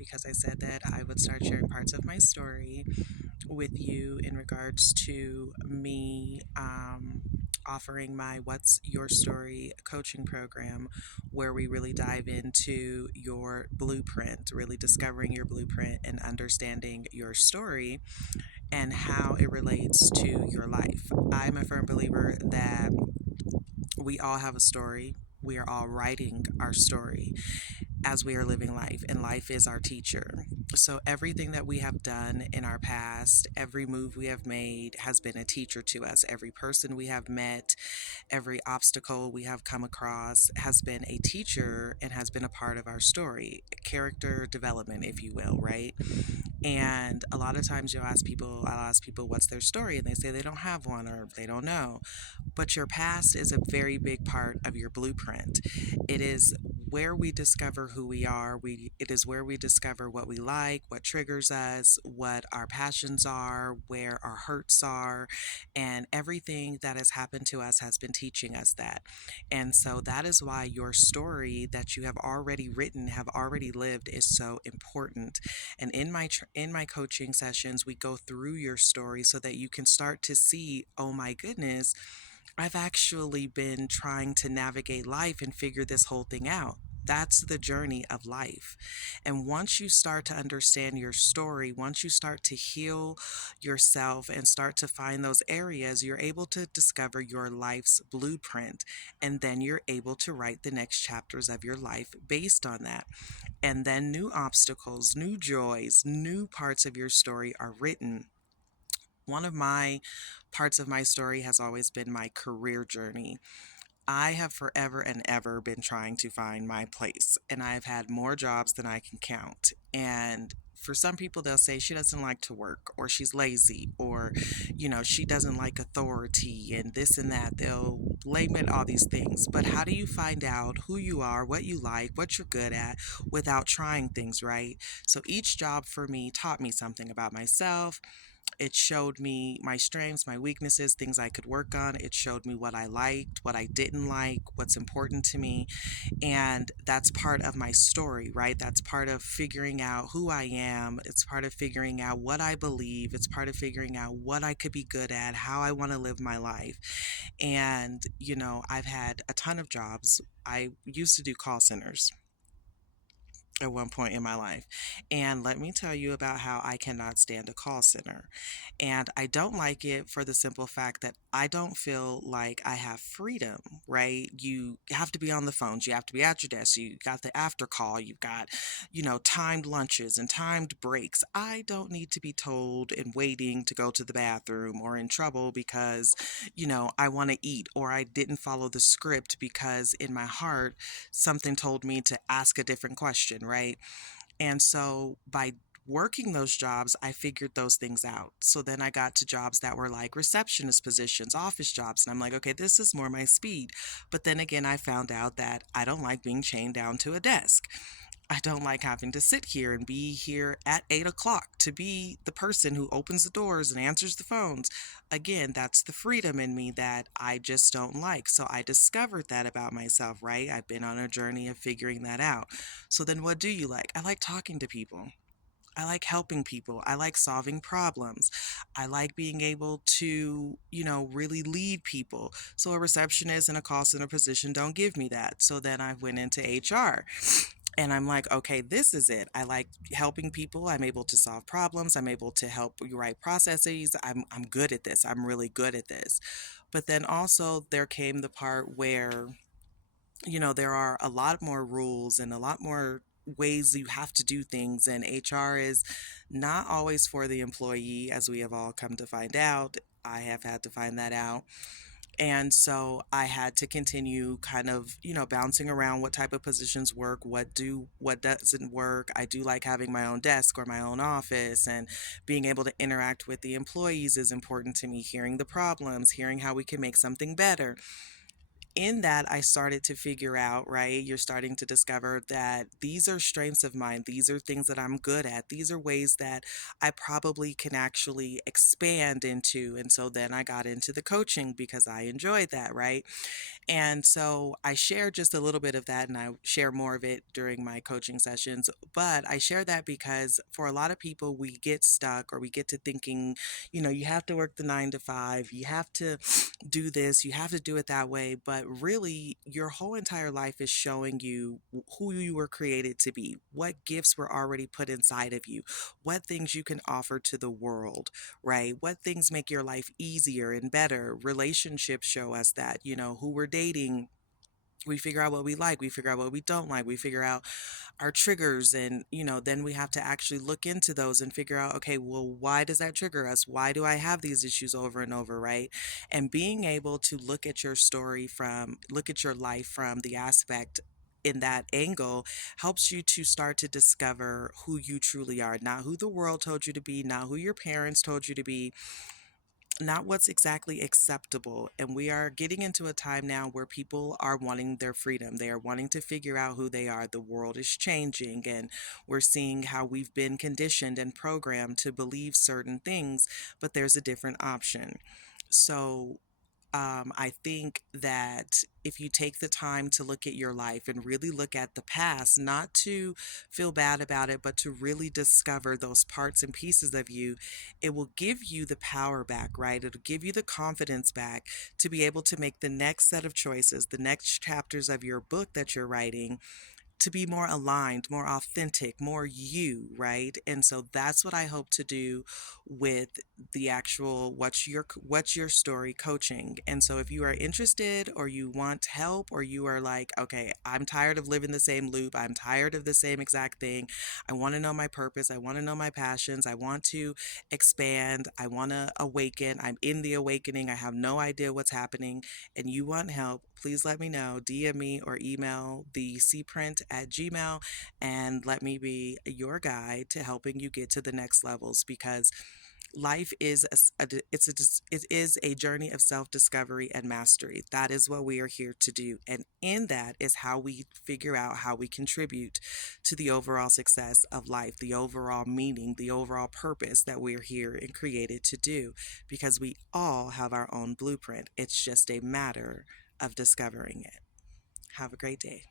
because I said that I would start sharing parts of my story with you in regards to me offering my What's Your Story coaching program, where we really dive into your blueprint, really discovering your blueprint and understanding your story and how it relates to your life. I'm a firm believer that we all have a story. We are all writing our story as we are living life, and life is our teacher. So, everything that we have done in our past, every move we have made has been a teacher to us. Every person we have met, every obstacle we have come across has been a teacher and has been a part of our story. Character development, if you will, right? And a lot of times I'll ask people what's their story, and they say they don't have one or they don't know. But your past is a very big part of your blueprint. It is where we discover who we are. It is where we discover what we like, what triggers us, what our passions are, where our hurts are, and everything that has happened to us has been teaching us that. And so that is why your story that you have already written, have already lived, is so important. And in my coaching sessions, we go through your story so that you can start to see, oh my goodness, I've actually been trying to navigate life and figure this whole thing out. That's the journey of life. And once you start to understand your story, once you start to heal yourself and start to find those areas, you're able to discover your life's blueprint. And then you're able to write the next chapters of your life based on that. And then new obstacles, new joys, new parts of your story are written. One of my parts of my story has always been my career journey. I have forever and ever been trying to find my place, and I've had more jobs than I can count. And for some people, they'll say she doesn't like to work, or she's lazy, or, she doesn't like authority, and this and that. They'll blame it all these things. But how do you find out who you are, what you like, what you're good at without trying things, right? So each job for me taught me something about myself. It showed me my strengths, my weaknesses, things I could work on. It showed me what I liked, what I didn't like, what's important to me. And that's part of my story, right? That's part of figuring out who I am. It's part of figuring out what I believe. It's part of figuring out what I could be good at, how I want to live my life. And, I've had a ton of jobs. I used to do call centers at one point in my life. And let me tell you about how I cannot stand a call center. And I don't like it for the simple fact that I don't feel like I have freedom, right? You have to be on the phones, you have to be at your desk, you got the after call, you've got, timed lunches and timed breaks. I don't need to be told and waiting to go to the bathroom or in trouble because, I want to eat, or I didn't follow the script because in my heart something told me to ask a different question, right? And so by working those jobs, I figured those things out. So then I got to jobs that were like receptionist positions, office jobs. And I'm like, okay, this is more my speed. But then again, I found out that I don't like being chained down to a desk. I don't like having to sit here and be here at 8 o'clock to be the person who opens the doors and answers the phones. Again, that's the freedom in me that I just don't like. So I discovered that about myself, right? I've been on a journey of figuring that out. So then what do you like? I like talking to people. I like helping people. I like solving problems. I like being able to, really lead people. So a receptionist in a call center position don't give me that. So then I went into HR. And I'm like, okay, this is it. I like helping people. I'm able to solve problems. I'm able to help you write processes. I'm good at this. I'm really good at this. But then also there came the part where, there are a lot more rules and a lot more ways you have to do things, and HR is not always for the employee, as we have all come to find out. I have had to find that out. And so I had to continue kind of, bouncing around what type of positions work, what doesn't work. I do like having my own desk or my own office, and being able to interact with the employees is important to me, hearing the problems, hearing how we can make something better. in that, I started to figure out, right? You're starting to discover that these are strengths of mine. These are things that I'm good at. These are ways that I probably can actually expand into. And so then I got into the coaching because I enjoyed that, right? And so I share just a little bit of that and I share more of it during my coaching sessions. But I share that because for a lot of people, we get stuck or we get to thinking, you have to work the 9 to 5, you have to do this, you have to do it that way. But really, your whole entire life is showing you who you were created to be, what gifts were already put inside of you, what things you can offer to the world, right? What things make your life easier and better. Relationships show us that, who we're dating. We figure out what we like, we figure out what we don't like, we figure out our triggers, and then we have to actually look into those and figure out, okay, well, why does that trigger us? Why do I have these issues over and over, right? And being able to look at your life from the aspect in that angle helps you to start to discover who you truly are, not who the world told you to be, not who your parents told you to be, not what's exactly acceptable. And we are getting into a time now where people are wanting their freedom. They are wanting to figure out who they are. The world is changing, and we're seeing how we've been conditioned and programmed to believe certain things, but there's a different option. So, I think that if you take the time to look at your life and really look at the past, not to feel bad about it, but to really discover those parts and pieces of you, it will give you the power back, right? It'll give you the confidence back to be able to make the next set of choices, the next chapters of your book that you're writing, to be more aligned, more authentic, more you, right? And so that's what I hope to do with the actual what's your story coaching. And so if you are interested or you want help or you are like, okay, I'm tired of living the same loop, I'm tired of the same exact thing. I want to know my purpose, I want to know my passions, I want to expand, I want to awaken. I'm in the awakening. I have no idea what's happening and you want help, please let me know. DM me or email the cprint@gmail and let me be your guide to helping you get to the next levels, because life is it is a journey of self-discovery and mastery. That is what we are here to do, and in that is how we figure out how we contribute to the overall success of life, the overall meaning, the overall purpose that we're here and created to do, because we all have our own blueprint. It's just a matter of discovering it. Have a great day.